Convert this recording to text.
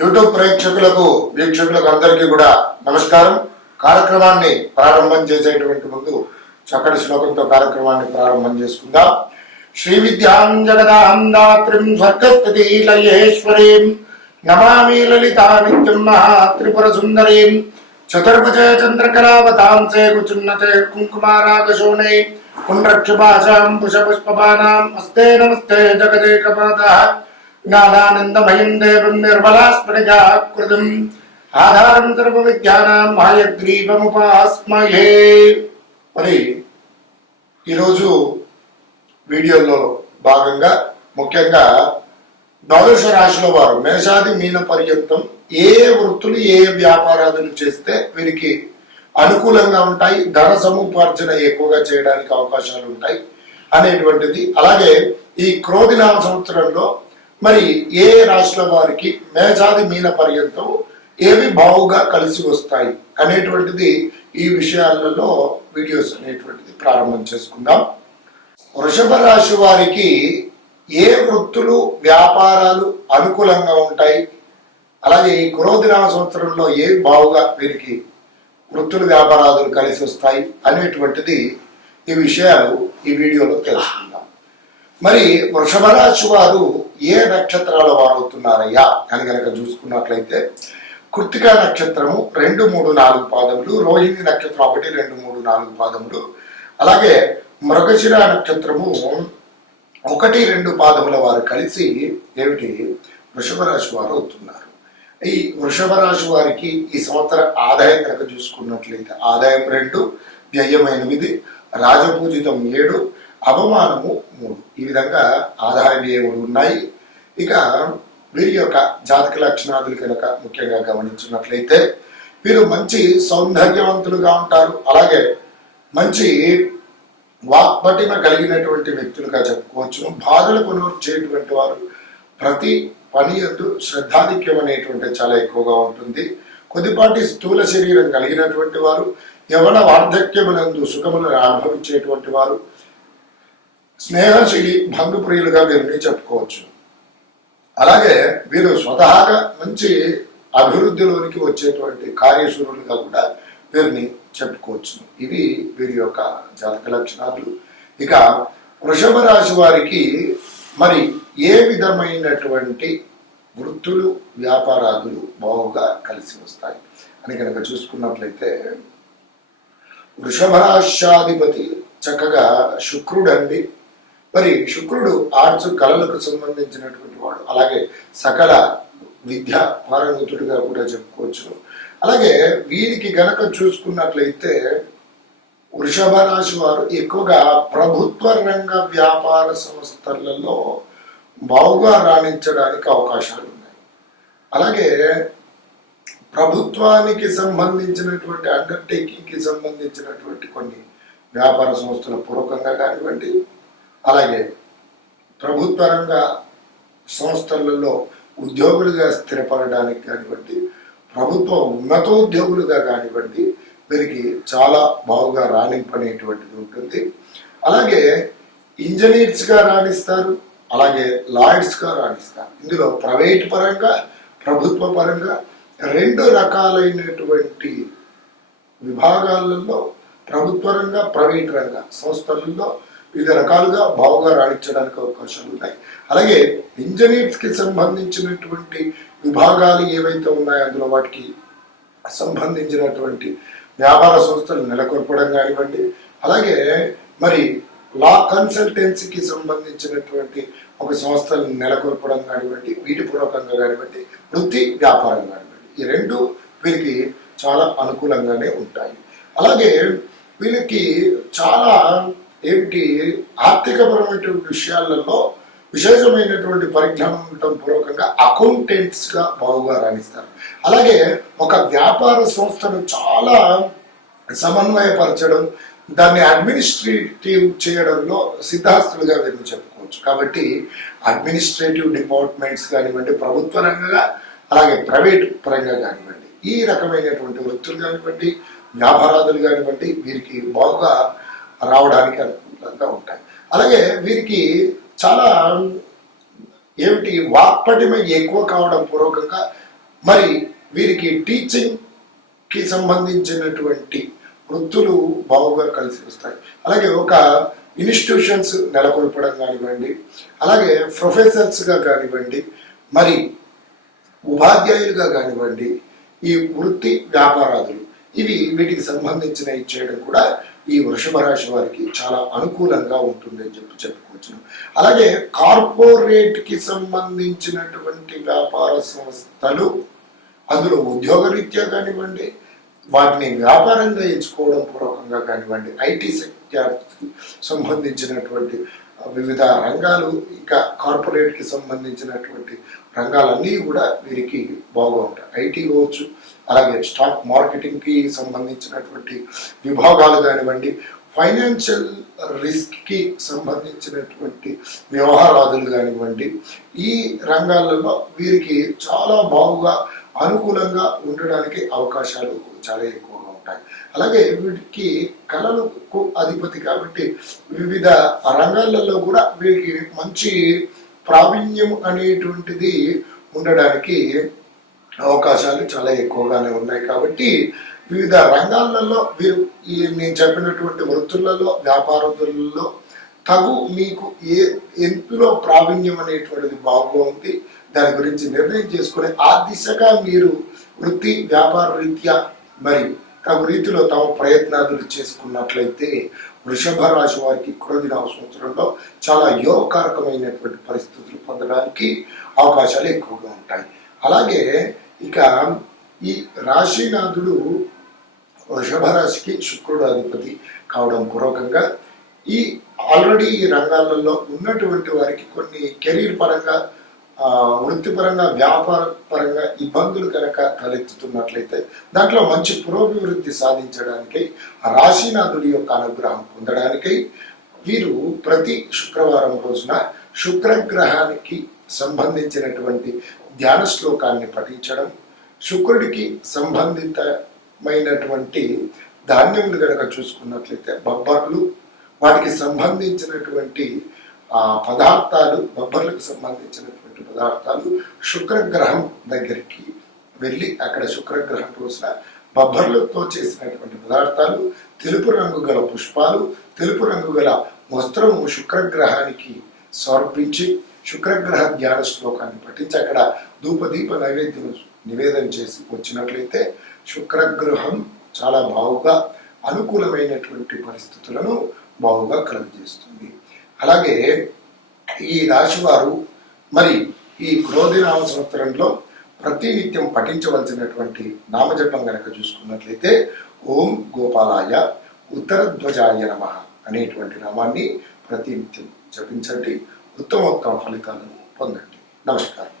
YouTube ప్రేక్షకులకు వీక్షకులకు అందరికీ కూడా నమస్కారం. కార్యక్రమాన్ని ప్రారంభం చేసేటువంటి ముందు చక్కటి శ్లోకంతో కార్యక్రమాన్ని ప్రారంభం చేసుకుందాం. శ్రీ విద్యాం జగదాం దాత్రిం స్వర్గస్థితి లయేశ్వరీం నమామి లలితా నిత్యం మహా త్రిపుర సుందరీం చతుర్భుజ చంద్రకళావతాంసే కుచున్నతే కుంకుమారాగశోణే పుండ్రక్షుభాషాం పుష్పబాణాం హస్తే నమస్తే జగదేకమాతః జ్ఞానానందమయం దేవం నిర్మలాస్ఫటికాకృతిం ఆధారం సర్వ విద్యానాం హయగ్రీవముపాస్మహే. మరి ఈరోజు వీడియోలో భాగంగా ముఖ్యంగా ద్వాదశ రాశిలో వారు మేషాది మీన పర్యంతం ఏ వృత్తులు ఏ వ్యాపారాలు చేస్తే వీరికి అనుకూలంగా ఉంటాయి, ధన సముపార్జన ఎక్కువగా చేయడానికి అవకాశాలు ఉంటాయి అనేటువంటిది. అలాగే ఈ క్రోధినామ సంవత్సరంలో మరి ఏ రాశుల వారికి మేషాది మీన పర్యంతం ఏవి బావుగా కలిసి వస్తాయి అనేటువంటిది ఈ విషయాలలో వీడియోస్ అనేటువంటిది ప్రారంభం చేసుకుందాం. వృషభ రాశి వారికి ఏ వృత్తులు వ్యాపారాలు అనుకూలంగా ఉంటాయి, అలాగే ఈ క్రోధినామ సంవత్సరంలో ఏవి బావుగా వీరికి వృత్తులు వ్యాపారాలు కలిసి వస్తాయి అనేటువంటిది ఈ విషయాలు ఈ వీడియోలో తెలుసుకుందాం. మరి వృషభ రాశి వారు ఏ నక్షత్రాల వారు అవుతున్నారయ్యా అని కనుక చూసుకున్నట్లయితే కృత్తికా నక్షత్రము 2, 3, 4 పాదములు, రోహిణి నక్షత్రం 1, 2, 3, 4 పాదములు, అలాగే మృగశిర నక్షత్రము 1, 2 పాదముల వారు కలిసి ఏమిటి వృషభ రాశి వారు అవుతున్నారు. ఈ వృషభ రాశి వారికి ఈ సంవత్సర ఆదాయం కనుక చూసుకున్నట్లయితే ఆదాయం 2, వ్యయం 8, రాజపూజితం 7, అవమానము 3. ఈ విధంగా ఆదాయ వ్యయములు ఉన్నాయి. ఇక వీరి యొక్క జాతక లక్షణాదులు కనుక ముఖ్యంగా గమనించినట్లయితే వీరు మంచి సౌందర్యవంతులుగా ఉంటారు, అలాగే మంచి వాక్పటిమ కలిగినటువంటి వ్యక్తులుగా చెప్పుకోవచ్చు. బాధలు కొనర్చేటువంటి వారు, ప్రతి పని యందు శ్రద్ధాధిక్యం అనేటువంటి చాలా ఎక్కువగా ఉంటుంది. కొద్దిపాటి స్థూల శరీరం కలిగినటువంటి వారు, యవన వార్ధక్యమునందు సుఖములను అనుభవించేటువంటి వారు, స్నేహశీలి బంధుప్రియులుగా వీరిని చెప్పుకోవచ్చు. అలాగే వీరు స్వతహాగా మంచి అభివృద్ధిలోనికి వచ్చేటువంటి కార్యశూరులుగా కూడా వీరిని చెప్పుకోవచ్చు. ఇవి వీరి యొక్క జాతక లక్షణాలు. ఇక వృషభ రాశి వారికి మరి ఏ విధమైనటువంటి వృత్తులు వ్యాపారాలు బాగుగా కలిసి వస్తాయి అని కనుక చూసుకున్నట్లయితే వృషభ రాశ్యాధిపతి చక్కగా శుక్రుడు అండి. మరి శుక్రుడు ఆర్ట్స్ కళలకు సంబంధించినటువంటి వాడు, అలాగే సకల విద్య పారంగతుడిగా కూడా చెప్పుకోవచ్చు. అలాగే వీరికి గనక చూసుకున్నట్లయితే వృషభ రాశి వారు ఎక్కువగా ప్రభుత్వ రంగ వ్యాపార సంస్థలలో బాగుగా రాణించడానికి అవకాశాలు ఉన్నాయి. అలాగే ప్రభుత్వానికి సంబంధించినటువంటి అండర్టేకింగ్ కి సంబంధించినటువంటి కొన్ని వ్యాపార సంస్థల పూర్వకంగా కానివ్వండి, అలాగే ప్రభుత్వ రంగ సంస్థలలో ఉద్యోగులుగా స్థిరపడడానికి కానివ్వండి, ప్రభుత్వ ఉన్నతోద్యోగులుగా కానివ్వండి, వీరికి చాలా బాగుగా రాణింపనేటువంటిది ఉంటుంది. అలాగే ఇంజనీర్స్గా రాణిస్తారు, అలాగే లాయర్స్గా రాణిస్తారు. ఇందులో ప్రైవేట్ పరంగా ప్రభుత్వ పరంగా 2 రకాలైనటువంటి విభాగాలలో ప్రభుత్వ రంగ ప్రైవేట్ రంగ సంస్థలలో వివిధ రకాలుగా బాగుగా రాణించడానికి అవకాశాలు ఉన్నాయి. అలాగే ఇంజనీర్స్ కి సంబంధించినటువంటి విభాగాలు ఏవైతే ఉన్నాయో అందులో వాటికి సంబంధించినటువంటి వ్యాపార సంస్థలు నెలకొల్పడం కానివ్వండి, అలాగే మరి లా కన్సల్టెన్సీకి సంబంధించినటువంటి ఒక సంస్థలను నెలకొల్పడం కానివ్వండి, వీటి పూర్వకంగా కానివ్వండి, వృత్తి వ్యాపారం కానివ్వండి, ఈ 2 వీరికి చాలా అనుకూలంగానే ఉంటాయి. అలాగే వీళ్ళకి చాలా ఏమిటి ఆర్థికపరమైనటువంటి విషయాలలో విశేషమైనటువంటి పరిజ్ఞానం ఉండటం పూర్వకంగా అకౌంటెంట్స్ గా బాగుగా రాణిస్తారు. అలాగే ఒక వ్యాపార సంస్థను చాలా సమన్వయపరచడం, దాన్ని అడ్మినిస్ట్రేటివ్ చేయడంలో సిద్ధాస్తులుగా వీరిని చెప్పుకోవచ్చు. కాబట్టి అడ్మినిస్ట్రేటివ్ డిపార్ట్మెంట్స్ కానివ్వండి, ప్రభుత్వ రంగంగా అలాగే ప్రైవేట్ పరంగా కానివ్వండి, ఈ రకమైనటువంటి వృత్తులు కానివ్వండి, వ్యాపారాదులు కానివ్వండి, వీరికి బాగుగా రావడానికి అనుకూలంగా ఉంటాయి. అలాగే వీరికి చాలా ఏమిటి వాక్పటిమ ఎక్కువ కావడం పూర్వకంగా మరి వీరికి టీచింగ్ కి సంబంధించినటువంటి వృత్తులు బాగుగా కలిసి వస్తాయి. అలాగే ఒక ఇన్స్టిట్యూషన్స్ నెలకొల్పడం కానివ్వండి, అలాగే ప్రొఫెసర్స్గా కానివ్వండి, మరి ఉపాధ్యాయులుగా కానివ్వండి, ఈ వృత్తి వ్యాపారాదులు వీటికి సంబంధించిన చేయడం కూడా ఈ వృషభ రాశి వారికి చాలా అనుకూలంగా ఉంటుందని చెప్పుకోవచ్చు. అలాగే కార్పొరేట్ కి సంబంధించినటువంటి వ్యాపార సంస్థలు, అందులో ఉద్యోగరీత్యా కానివ్వండి, వాటిని వ్యాపారంగా ఎంచుకోవడం పూర్వకంగా కానివ్వండి, ఐటీ సెక్టార్కి సంబంధించినటువంటి వివిధ రంగాలు, ఇంకా కార్పొరేట్కి సంబంధించినటువంటి రంగాలన్నీ కూడా వీరికి బాగుంటాయి. ఐటీ కావచ్చు, అలాగే స్టాక్ మార్కెటింగ్కి సంబంధించినటువంటి విభాగాలు కానివ్వండి, ఫైనాన్షియల్ రిస్క్కి సంబంధించినటువంటి వ్యవహారాదులు కానివ్వండి, ఈ రంగాలలో వీరికి చాలా బాగుగా అనుకూలంగా ఉండడానికి అవకాశాలు చాలా ఎక్కువగా ఉంటాయి. అలాగే వీటికి కళలకు అధిపతి కాబట్టి వివిధ రంగాలలో కూడా వీరికి మంచి ప్రావీణ్యం అనేటువంటిది ఉండడానికి అవకాశాలు చాలా ఎక్కువగానే ఉన్నాయి. కాబట్టి వివిధ రంగాలలో వీరు నేను చెప్పినటువంటి వృత్తులలో, వ్యాపారస్తులలో మీకు ఎందులో ప్రావీణ్యం అనేటువంటిది బాగుగా ఉంది, దాని గురించి నిర్ణయం చేసుకుని ఆ దిశగా మీరు వృత్తి వ్యాపార రీత్యా మరి తగు రీతిలో తమ ప్రయత్నాలు చేసుకున్నట్లయితే వృషభ రాశి వారికి క్రోధినామ సంవత్సరంలో చాలా యోగకారకమైనటువంటి పరిస్థితులు పొందడానికి అవకాశాలు ఎక్కువగా ఉంటాయి. అలాగే ఇక ఈ రాశినాథుడు వృషభ రాశికి శుక్రుడు అధిపతి కావడం పూర్వకంగా ఆల్రెడీ ఈ రంగాలలో ఉన్నటువంటి వారికి కొన్ని కెరీర్ పరంగా, వృత్తిపరంగా, వ్యాపార పరంగా ఇబ్బందులు కనుక తలెత్తుతున్నట్లయితే దాంట్లో మంచి పురోభివృద్ధి సాధించడానికై, రాశినాథుడి యొక్క అనుగ్రహం పొందడానికై వీరు ప్రతి శుక్రవారం రోజున శుక్రగ్రహానికి సంబంధించినటువంటి ధ్యాన శ్లోకాన్ని పఠించడం, శుక్రుడికి సంబంధితమైనటువంటి ధాన్యములు కనుక చూసుకున్నట్లయితే బొబ్బర్లు, వాటికి సంబంధించినటువంటి పదార్థాలు, బొబ్బర్లకు సంబంధించినటువంటి పదార్థాలు శుక్రగ్రహం దగ్గరికి వెళ్ళి అక్కడ శుక్రగ్రహం రోజున బొబ్బర్లతో చేసినటువంటి పదార్థాలు, తెలుపు రంగు గల పుష్పాలు, తెలుపు రంగు గల వస్త్రము శుక్రగ్రహానికి సమర్పించి శుక్రగ్రహ ధ్యాన శ్లోకాన్ని పఠించి అక్కడ ధూపదీప నైవేద్యం నివేదన చేసి వచ్చినట్లయితే శుక్రగ్రహం చాలా బాగుగా అనుకూలమైనటువంటి పరిస్థితులను బాగుగా కలుగజేస్తుంది. అలాగే ఈ రాశివారు మరి ఈ క్రోధినామ సంవత్సరంలో ప్రతినిత్యం పఠించవలసినటువంటి నామజపం కనుక చూసుకున్నట్లయితే ఓం గోపాలాయ ఉత్తరధ్వజాయ నమః అనేటువంటి నామాన్ని ప్రతినిత్యం జపించండి. ఉత్తమోత్తమ ఫలితాలను పొందండి. నమస్కారం.